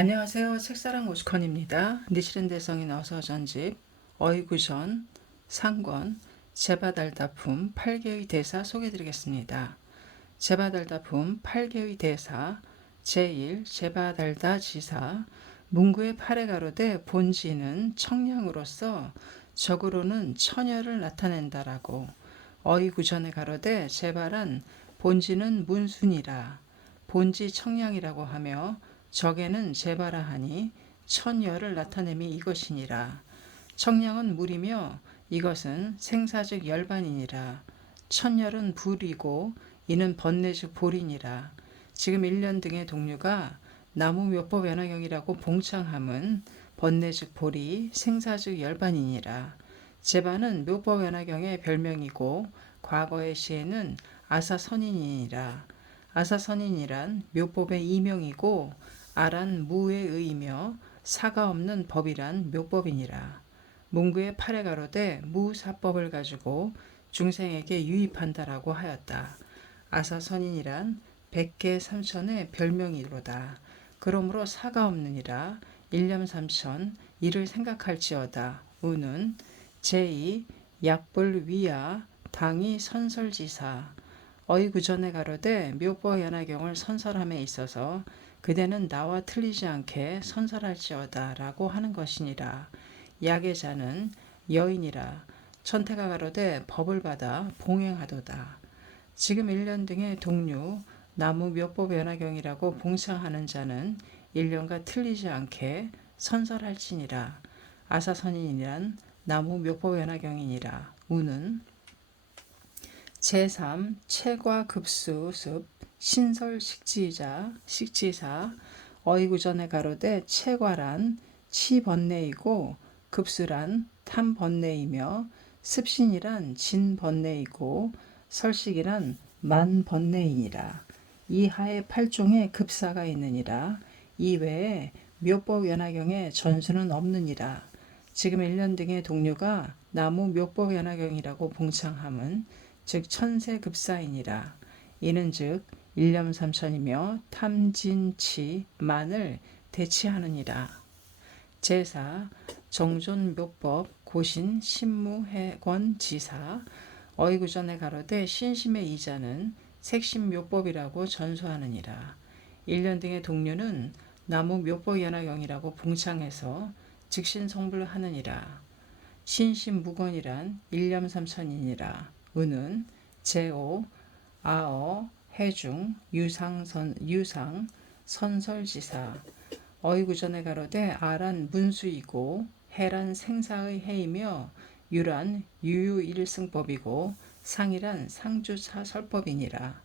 안녕하세요. 책사랑 오죽헌입니다. 니시른대성인 어서전집, 어이구전, 상권, 제바달다품 8개의 대사 소개해드리겠습니다. 제바달다품 8개의 대사 제1 제바달다 지사 문구의 팔에 가로되 본지는 청량으로서 적으로는 처녀를 나타낸다라고 어이구전에 가로되 제발한 본지는 문순이라 본지 청량이라고 하며 적에는 제바라 하니 천여를 나타내미 이것이니라. 청량은 물이며 이것은 생사즉 열반이니라. 천열은 불이고 이는 번뇌즉 볼이니라. 지금 1년 등의 동류가 나무 묘법 연화경이라고 봉창함은 번뇌즉 볼이 생사즉 열반이니라. 제반은 묘법 연화경의 별명이고 과거의 시에는 아사선인이니라. 아사선인이란 묘법의 이명이고 아란 무의 의이며 사가 없는 법이란 묘법이니라. 문구의 팔에 가로되 무사법을 가지고 중생에게 유입한다라고 하였다. 아사선인이란 백개 삼천의 별명이로다. 그러므로 사가 없느니라 일념삼천 이를 생각할지어다. 우는 제2 약불 위야 당이 선설지사 어이구전에 가로되 묘법 연화경을 선설함에 있어서 그대는 나와 틀리지 않게 선설할지어다 라고 하는 것이니라. 야계자는 여인이라 천태가 가로되 법을 받아 봉행하도다. 지금 1년 등의 동류 나무 묘법 연화경이라고 봉창하는 자는 1년과 틀리지 않게 선설할지니라. 아사선인이란 나무 묘법 연화경이니라. 우는 제3 체과급수 습 신설 식지사 어이구전에 가로되 체과란 치번뇌이고 급수란 탐번뇌이며 습신이란 진번뇌이고 설식이란 만번뇌이니라. 이하의 8종의 급사가 있느니라. 이외에 묘법 연화경의 전수는 없느니라. 지금 1년 등의 동료가 나무 묘법 연화경이라고 봉창함은 즉 천세급사이니라. 이는 즉 일념삼천이며 탐진치만을 대치하느니라. 제4 정존묘법 고신 신무해권지사 어이구전에 가로되 신심의 이자는 색심묘법이라고 전수하느니라. 1년 등의 동료는 나무 묘법 연화경이라고 봉창해서 즉신성불하느니라. 신심무건이란 일념삼천이니라. 은은 제5 아어 해중 유상 선설지사 어이구전에 가로되 아란 문수이고 해란 생사의 해이며 유란 유유일승법이고 상이란 상주사설법이니라.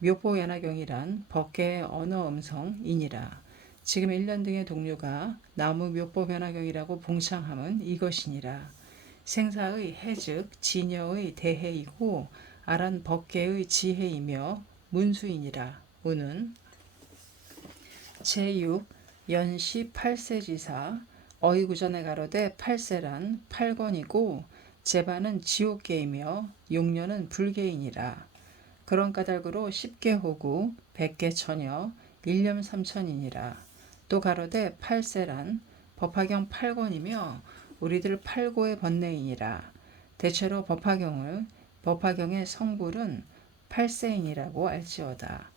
묘법 연화경이란 법계의 언어음성이니라. 지금 1년 등의 동료가 나무 묘법 연화경이라고 봉창함은 이것이니라. 생사의 해즉 진여의 대해이고 아란 법계의 지혜이며 문수이니라. 우는 제6 연시 8세지사 어이구전에 가로되 8세란 8권이고 제반은 지옥계이며 용녀는 불계이니라. 그런 까닭으로 10개 호구 100개 처녀 일념삼천이니라. 또 가로되 8세란 법화경 8권이며 우리들 8고의 번뇌이니라. 대체로 법화경의 성불은 8세인이라고 알지어다.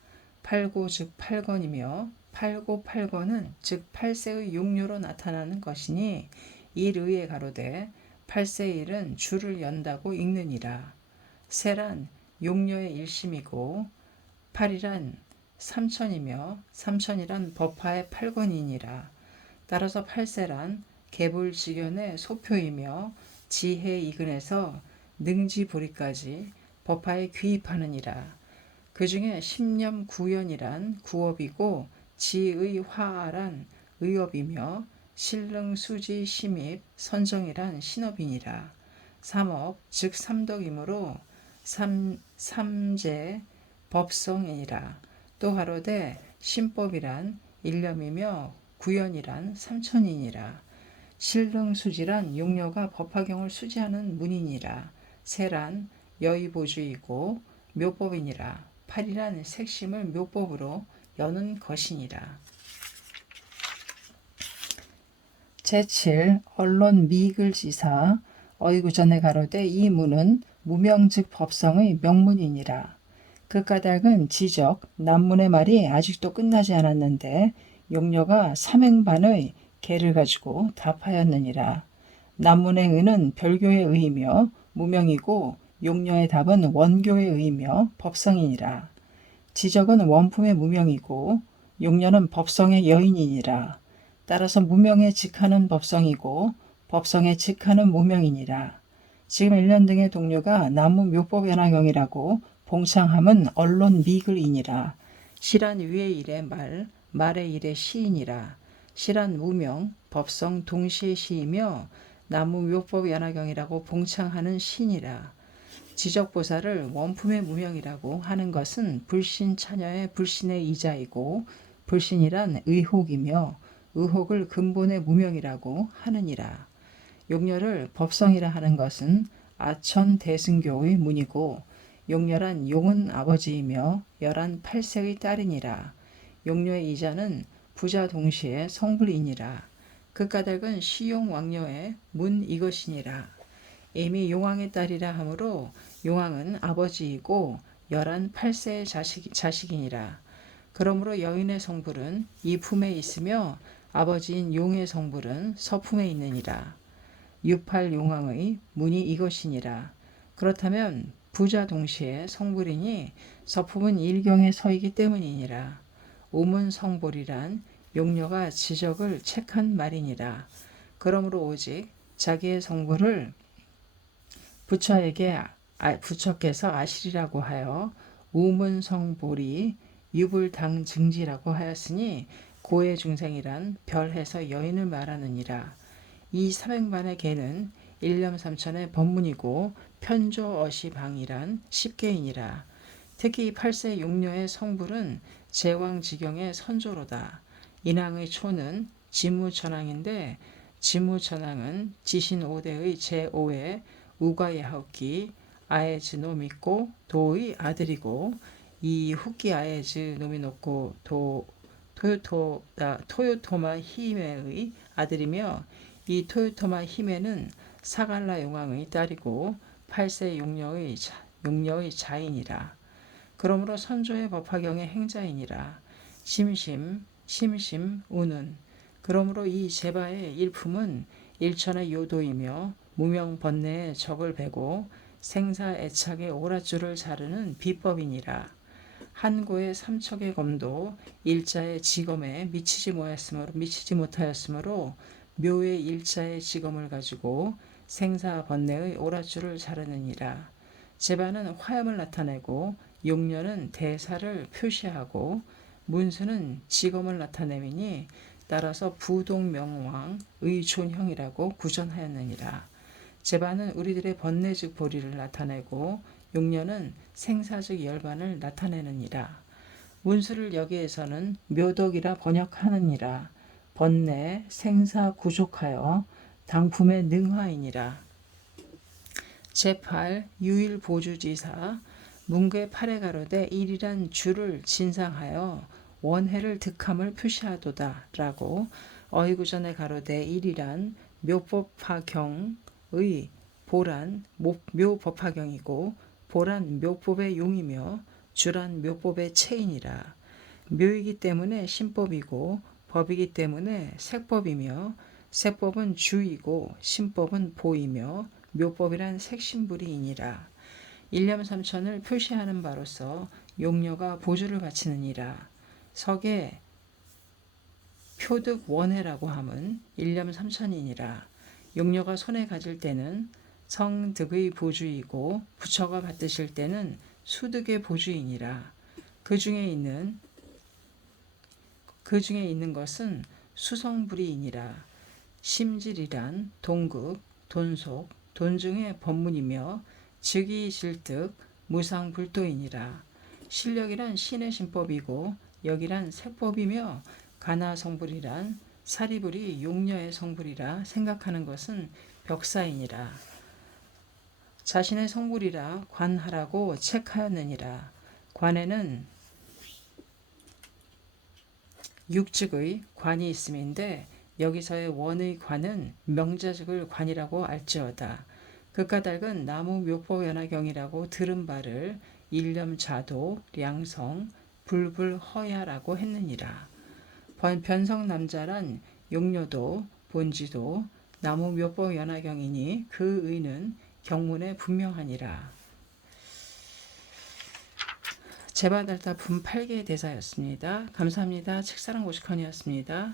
8고 즉 8권이며 8고 8권은 즉 8세의 용료로 나타나는 것이니 일의에 가로되 8세 일은 줄을 연다고 읽느니라. 세란 용료의 일심이고 8이란 삼천이며 삼천이란 법화의 8권이니라. 따라서 8세란 개불지견의 소표이며 지혜 이근에서 능지보리까지 법화에 귀입하느니라. 그 중에 십념 구연이란 구업이고 지의 화아란 의업이며 신릉수지 심입 선정이란 신업이니라. 삼업 즉 삼덕이므로 삼재 법성이니라. 또 가로되 신법이란 일념이며 구연이란 삼천이니라. 신릉수지란 용녀가 법화경을 수지하는 문이니라. 세란 여의보주이고 묘법이니라. 팔이란 색심을 묘법으로 여는 것이니라. 제7 언론 미글지사 어이구전에 가로되 이 문은 무명즉 법성의 명문이니라. 그 까닭은 지적 난문의 말이 아직도 끝나지 않았는데 용녀가 삼행반의 개를 가지고 답하였느니라. 난문의 의는 별교의 의이며 무명이고 용녀의 답은 원교의 의이며 법성이니라. 지적은 원품의 무명이고 용녀는 법성의 여인이니라. 따라서 무명에 직하는 법성이고 법성에 직하는 무명이니라. 지금 1년 등의 동료가 나무 묘법 연화경이라고 봉창함은 언론 미글이니라. 시란 위의 일의 말, 말의 일의 시이니라. 시란 무명, 법성 동시의 시이며 나무 묘법 연화경이라고 봉창하는 시니라. 지적보살을 원품의 무명이라고 하는 것은 불신 차녀의 불신의 이자이고 불신이란 의혹이며 의혹을 근본의 무명이라고 하느니라. 용녀를 법성이라 하는 것은 아천 대승교의 문이고 용녀란 용은 아버지이며 열한 8세의 딸이니라. 용녀의 이자는 부자 동시에 성불이니라. 그 까닭은 시용 왕녀의 문 이것이니라. 이미 용왕의 딸이라 하므로 용왕은 아버지이고 열한 8세의 자식이니라. 그러므로 여인의 성불은 이품에 있으며 아버지인 용의 성불은 서품에 있느니라. 유팔 용왕의 문이 이것이니라. 그렇다면 부자 동시에 성불이니 서품은 일경에 서이기 때문이니라. 우문 성불이란 용녀가 지적을 책한 말이니라. 그러므로 오직 자기의 성불을 부처께서 아시리라고 하여 우문성불이 유불당증지라고 하였으니 고의 중생이란 별해서 여인을 말하느니라. 이 삼행반의 개는 일념삼천의 법문이고 편조어시방이란 십계이니라. 특히 8세 용녀의 성불은 제왕지경의 선조로다. 인왕의 초는 지무천왕인데 지무천왕은 지신 5대의 제5의 우가야후기 아에즈노미코 도의 아들이고 이 후기 아에즈노미노코 토요토마 히메의 아들이며 이 토요토마 히메는 사갈라 용왕의 딸이고 8세 용녀의 자인이라. 그러므로 선조의 법화경의 행자이니라. 심심 우는. 그러므로 이 제바의 일품은 일천의 요도이며 무명 번뇌의 적을 베고 생사 애착의 오랏줄을 자르는 비법이니라. 한고의 삼척의 검도 일자의 지검에 미치지 못하였으므로 묘의 일자의 지검을 가지고 생사 번뇌의 오랏줄을 자르느니라. 제바는 화염을 나타내고 용녀는 대사를 표시하고 문수는 지검을 나타내미니 따라서 부동명왕의 존형이라고 구전하였느니라. 제바는 우리들의 번뇌즉 보리를 나타내고 용녀는 생사즉 열반을 나타내느니라. 문수를 여기에서는 묘덕이라 번역하느니라. 번뇌 생사 구족하여 당품의 능화이니라. 제8 유일보주지사 문괴 8에 가로되 일이란 주를 진상하여 원해를 득함을 표시하도다 라고 어이구전에 가로되 일이란 묘법화경의 보란 묘법화경이고 보란 묘법의 용이며 주란 묘법의 체이니라. 묘이기 때문에 신법이고 법이기 때문에 색법이며 색법은 주이고 신법은 보이며 묘법이란 색신불이이니라. 일념삼천을 표시하는 바로서 용녀가 보주를 바치느니라. 석에 표득 원해라고 함은 일념삼천이니라. 용녀가 손에 가질 때는 성득의 보주이고 부처가 받으실 때는 수득의 보주이니라. 그 중에 있는 것은 수성불이이니라. 심질이란 동극, 돈속, 돈중의 법문이며 즉이질득, 무상불도이니라. 실력이란 신의 신법이고 역이란 색법이며 가나성불이란 사리불이 용녀의 성불이라 생각하는 것은 벽사이니라. 자신의 성불이라 관하라고 책하였느니라. 관에는 육직의 관이 있음인데 여기서의 원의 관은 명자적을 관이라고 알지어다. 극가닥은 나무 묘법연화경이라고 들은 바를 일념자도, 량성, 불불허야라고 했느니라. 변성남자란 용료도, 본지도, 나무 묘법연화경이니 그 의는 경문에 분명하니라. 제바달타 분 8개의 대사였습니다. 감사합니다. 책사랑 고시컨이었습니다.